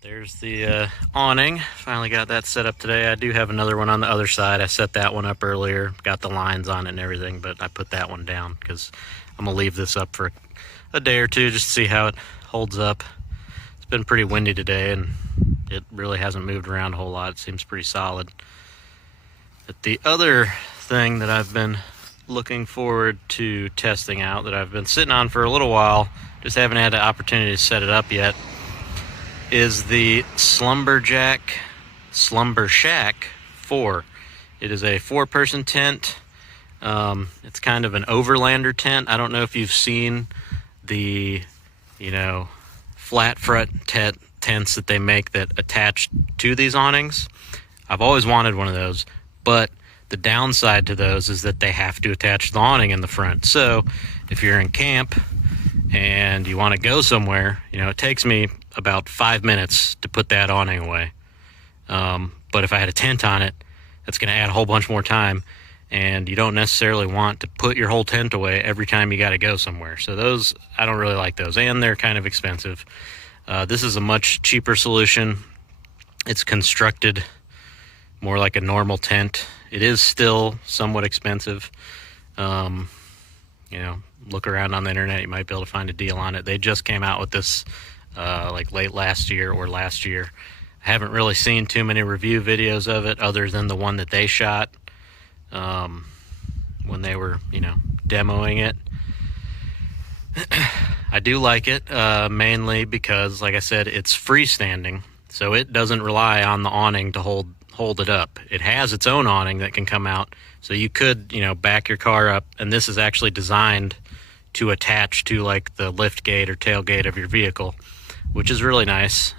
There's the awning. Finally got that set up today. I do have another one on the other side. I set that one up earlier, got the lines on it and everything, but I put that one down because I'm gonna leave this up for a day or two just to see how it holds up. It's been pretty windy today and it really hasn't moved around a whole lot. It seems pretty solid. But the other thing that I've been looking forward to testing out, that I've been sitting on for a little while, just haven't had the opportunity to set it up yet, is the Slumber Jack Slumber Shack 4. It is a 4-person tent. It's kind of an overlander tent. I don't know if you've seen the, flat front tents that they make that attach to these awnings. I've always wanted one of those, but the downside to those is that they have to attach the awning in the front. So if you're in camp and you want to go somewhere, it takes me about 5 minutes to put that awning away. But if I had a tent on it, that's going to add a whole bunch more time, and you don't necessarily want to put your whole tent away every time you got to go somewhere. So those, I don't really like those, and they're kind of expensive. This is a much cheaper solution. It's constructed more like a normal tent. It is still somewhat expensive. Look around on the internet, you might be able to find a deal on it. They just came out with this like late last year or last year. I haven't really seen too many review videos of it other than the one that they shot when they were, demoing it. I do like it mainly because, like I said, it's freestanding, so it doesn't rely on the awning to hold it up. It has its own awning that can come out, so you could, back your car up, and this is actually designed to attach to like the lift gate or tailgate of your vehicle, which is really nice.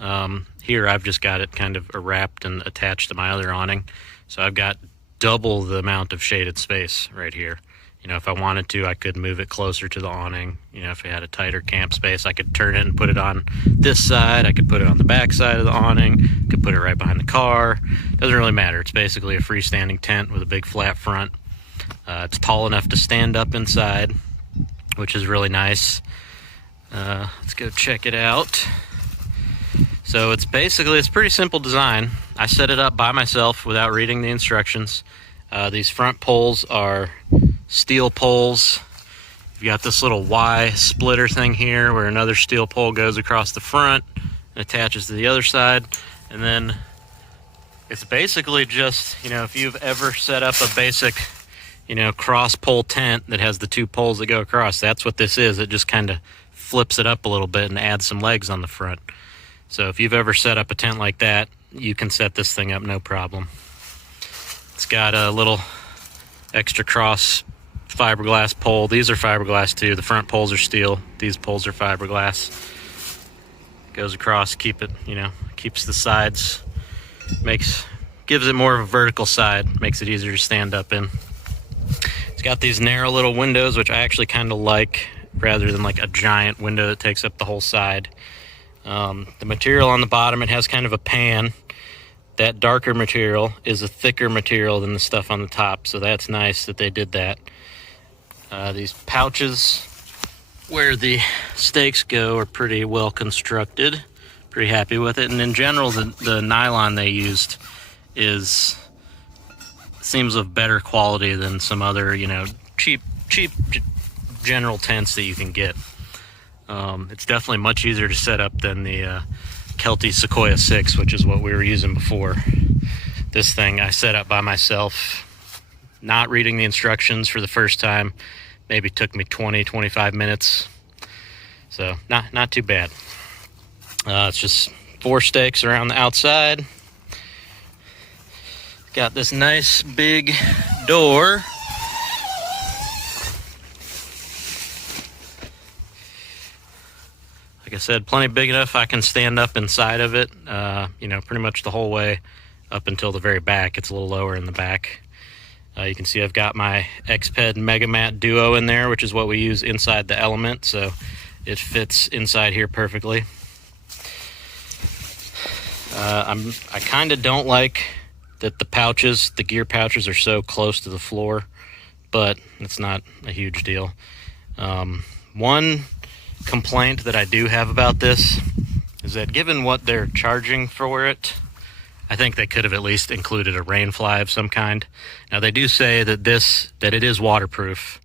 Here I've just got it kind of wrapped and attached to my other awning, so I've got double the amount of shaded space right here. If I wanted to, I could move it closer to the awning. If I had a tighter camp space, I could turn it and put it on this side. I could put it on the back side of the awning. Could put it right behind the car. Doesn't really matter. It's basically a freestanding tent with a big flat front. It's tall enough to stand up inside, which is really nice. Let's go check it out. So it's pretty simple design. I set it up by myself without reading the instructions. These front poles are steel poles. You've got this little Y splitter thing here where another steel pole goes across the front and attaches to the other side. And then it's basically just, if you've ever set up a basic, cross pole tent that has the 2 poles that go across, that's what this is. It just kind of flips it up a little bit and adds some legs on the front. So if you've ever set up a tent like that, you can set this thing up no problem. It's got a little extra cross fiberglass pole. These are fiberglass too. The front poles are steel. These poles are fiberglass. Goes across, keeps the sides, gives it more of a vertical side, makes it easier to stand up in. It's got these narrow little windows, which I actually kind of like, rather than like a giant window that takes up the whole side. The material on the bottom, it has kind of a pan. That darker material is a thicker material than the stuff on the top, so that's nice that they did that. These pouches where the stakes go are pretty well constructed. Pretty happy with it. And in general, the nylon they used seems of better quality than some other, cheap general tents that you can get. It's definitely much easier to set up than the Kelty Sequoia 6, which is what we were using before. This thing I set up by myself, not reading the instructions for the first time. Maybe took me 20-25 minutes, so not too bad. It's just 4 stakes around the outside. Got this nice big door. Like I said, plenty big enough I can stand up inside of it, pretty much the whole way up until the very back. It's a little lower in the back. You can see I've got my Xped Mega Mat Duo in there, which is what we use inside the Element, so it fits inside here perfectly. I kind of don't like that the gear pouches are so close to the floor, but it's not a huge deal. One complaint that I do have about this is that given what they're charging for it, I think they could have at least included a rain fly of some kind. Now they do say that it is waterproof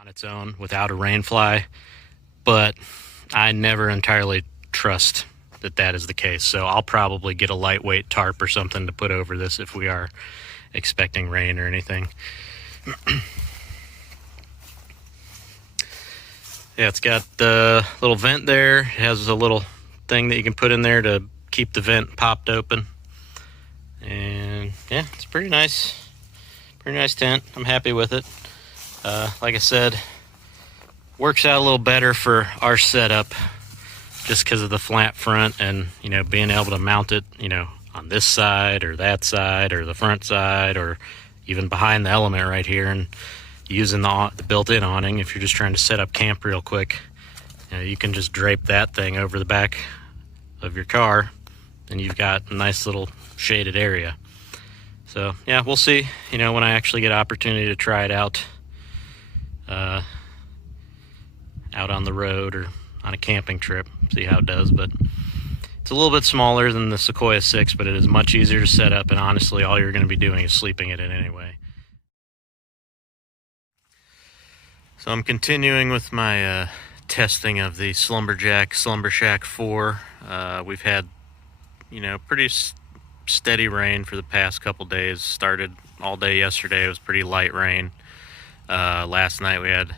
on its own without a rain fly, but I never entirely trust that is the case. So I'll probably get a lightweight tarp or something to put over this if we are expecting rain or anything. Yeah, it's got the little vent there. It has a little thing that you can put in there to keep the vent popped open. And yeah, it's pretty nice tent. I'm happy with it. Like I said, works out a little better for our setup just because of the flat front and, being able to mount it, on this side or that side or the front side or even behind the element right here, and using the built-in awning. If you're just trying to set up camp real quick, you can just drape that thing over the back of your car and you've got a nice little shaded area. So yeah, we'll see, when I actually get opportunity to try it out on the road or on a camping trip, see how it does. But it's a little bit smaller than the Sequoia 6, but it is much easier to set up, and honestly all you're going to be doing is sleeping in it anyway. So I'm continuing with my testing of the Slumber Jack Slumber Shack 4. We've had pretty steady rain for the past couple days. Started all day yesterday. It was pretty light rain. Last night we had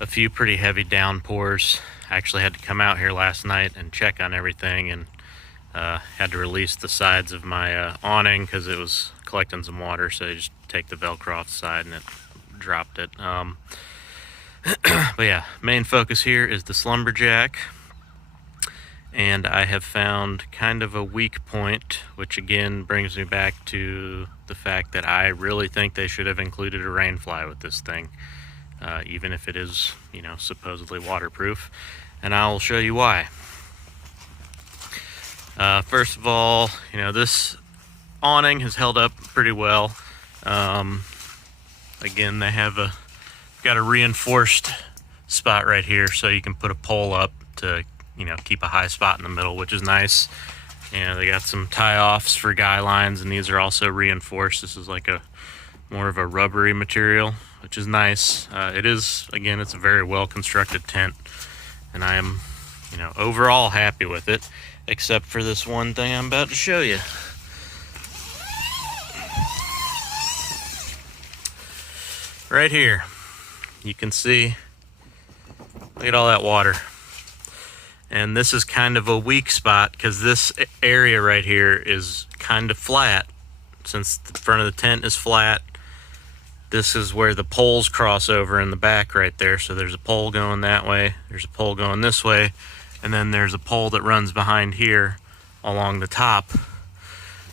a few pretty heavy downpours. I actually had to come out here last night and check on everything, and had to release the sides of my awning because it was collecting some water. So I just take the Velcro off the side and it dropped it. But yeah, main focus here is the Slumber Jack, and I have found kind of a weak point, which again brings me back to the fact that I really think they should have included a rain fly with this thing, even if it is, supposedly waterproof, and I'll show you why. First of all, this awning has held up pretty well. Again, they have got a reinforced spot right here, so you can put a pole up to keep a high spot in the middle, which is nice. They got some tie-offs for guy lines, and these are also reinforced. This is like more of a rubbery material, which is nice. It's a very well constructed tent, and I am overall happy with it, except for this one thing I'm about to show you. Right here, you can see, look at all that water. And this is kind of a weak spot because this area right here is kind of flat. Since the front of the tent is flat, this is where the poles cross over in the back right there. So there's a pole going that way, there's a pole going this way, and then there's a pole that runs behind here along the top.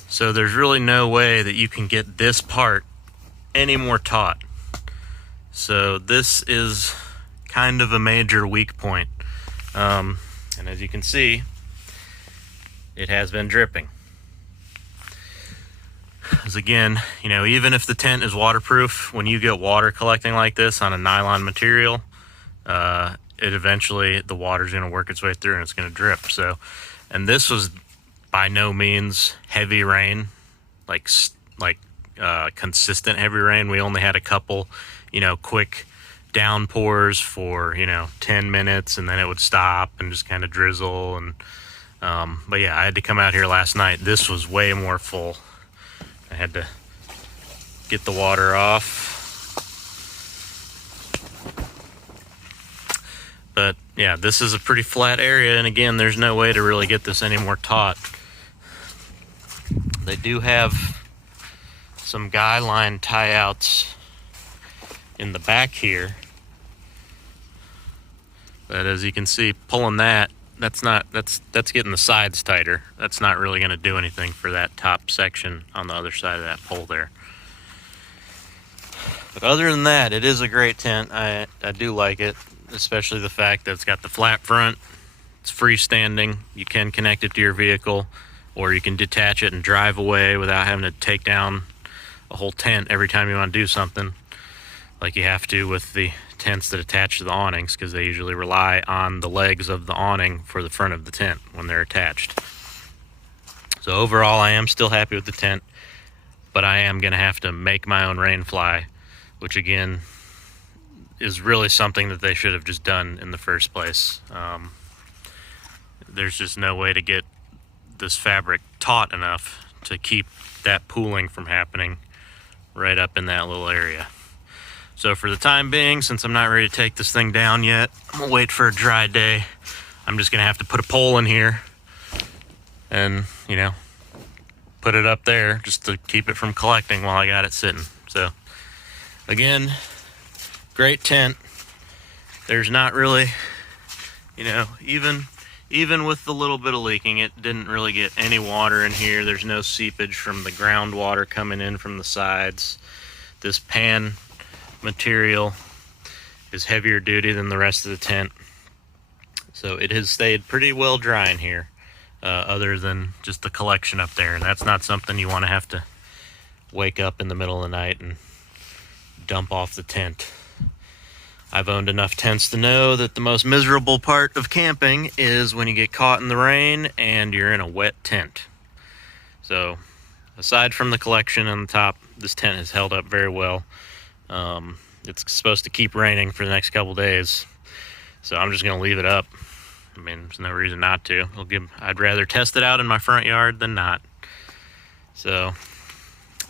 So there's really no way that you can get this part any more taut. So this is kind of a major weak point. And as you can see, it has been dripping. Because again, even if the tent is waterproof, when you get water collecting like this on a nylon material, it eventually, the water's going to work its way through and it's going to drip. So, and this was by no means heavy rain, like consistent heavy rain. We only had a couple, quick downpours for 10 minutes, and then it would stop and just kind of drizzle. And but yeah, I had to come out here last night. This was way more full. I had to get the water off. But yeah, this is a pretty flat area, and again, there's no way to really get this any more taut. They do have some guy line tie outs in the back here, but as you can see, pulling that's getting the sides tighter. That's not really going to do anything for that top section on the other side of that pole there. But other than that, it is a great tent. I do like it, especially the fact that it's got the flat front. It's freestanding. You can connect it to your vehicle, or you can detach it and drive away without having to take down a whole tent every time you want to do something, like you have to with the tents that attach to the awnings, because they usually rely on the legs of the awning for the front of the tent when they're attached. So overall, I am still happy with the tent, but I am going to have to make my own rain fly, which again is really something that they should have just done in the first place. There's just no way to get this fabric taut enough to keep that pooling from happening right up in that little area. So for the time being, since I'm not ready to take this thing down yet, I'm gonna wait for a dry day. I'm just gonna have to put a pole in here and, you know, put it up there just to keep it from collecting while I got it sitting. So again, great tent. There's not really, you know, even with the little bit of leaking, it didn't really get any water in here. There's no seepage from the groundwater coming in from the sides. This pan material is heavier duty than the rest of the tent, so it has stayed pretty well dry in here, other than just the collection up there, and that's not something you want to have to wake up in the middle of the night and dump off the tent. I've owned enough tents to know that the most miserable part of camping is when you get caught in the rain and you're in a wet tent. So aside from the collection on the top, this tent has held up very well. It's supposed to keep raining for the next couple days, so I'm just gonna leave it up. I mean, there's no reason not to. I'd rather test it out in my front yard than not. So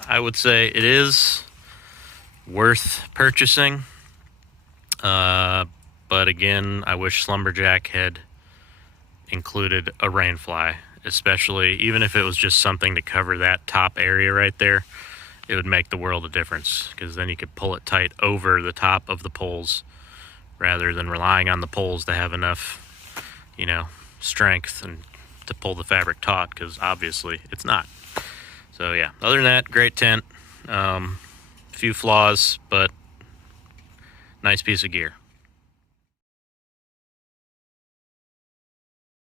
I would say it is worth purchasing. But again, I wish Slumber Jack had included a rain fly, especially even if it was just something to cover that top area right there. It would make the world of difference, because then you could pull it tight over the top of the poles rather than relying on the poles to have enough, you know, strength and to pull the fabric taut, because obviously it's not. So yeah, other than that, great tent. Few flaws, but nice piece of gear.